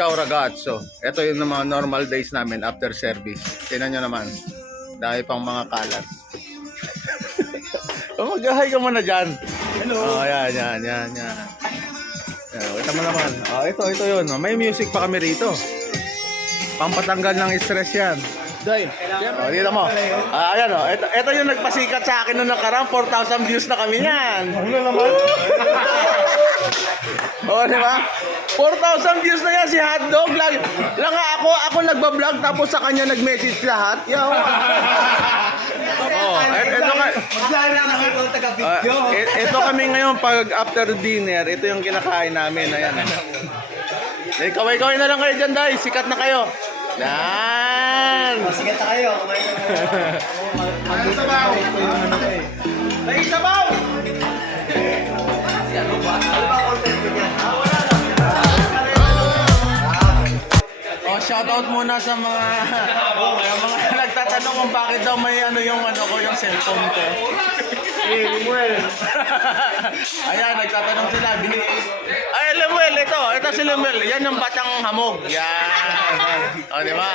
ciao ragazzo. Ito yung mga normal days namin after service. Tingnan nyo naman. Dahil pang mga kalat. Mag-hi ka muna dyan. Hello. Oh, yan. Kita mo naman. Oh, ito yun. May music pa kami rito. Pampatanggal ng stress yan. Day. Oh, dito mo. Ayan oh. Ito yung nagpasikat sa akin nung nakaraan. 4,000 views na kami yan. Ano naman? Oh, di ba? 4,000 views na yan si Hotdog. Lang nga ako nagba-vlog tapos sa kanya nag-message lahat. Yo. Oh, ito kami ngayon pag after dinner, ito yung kinakain namin. Ayan. Kaway-kaway na lang kayo dyan, Day. Sikat na kayo. Yan. Sikat na kayo. Ano sabaw? Ay, sabaw! Oh, shoutout muna sa mga nagtatanong kung bakit daw may yung cellphone ko. Lemuel. Ayan, nagtatanong sila. Ay, Lemuel, ito si Lemuel. Yan yung batang hamog. Yan. O, di ba?